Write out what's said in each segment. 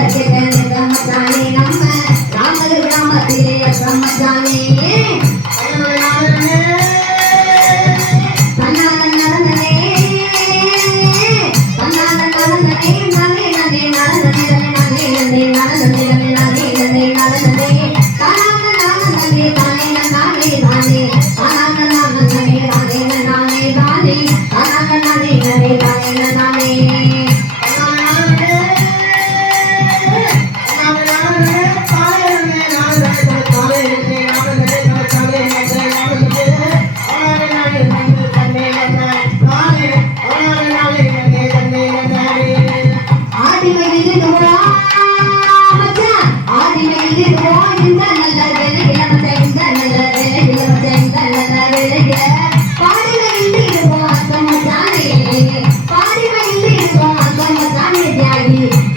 Gracias.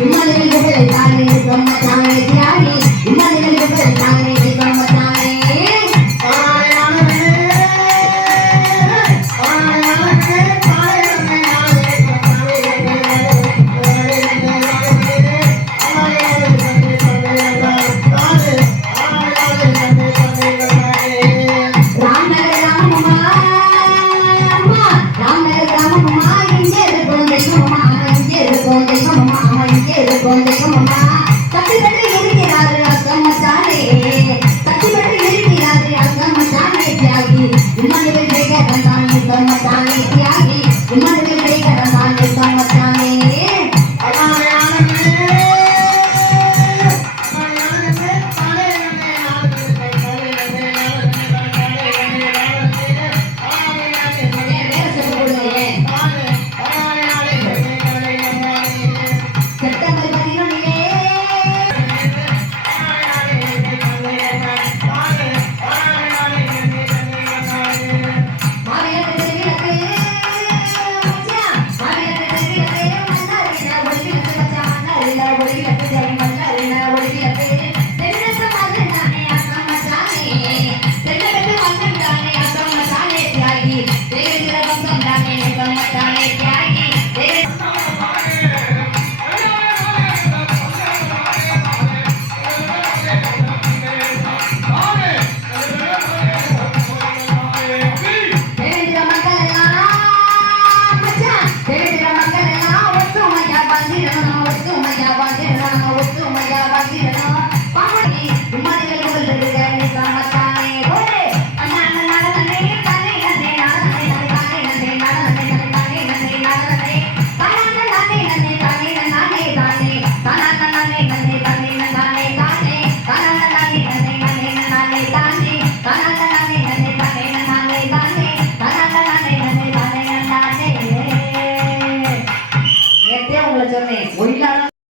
Gracias. con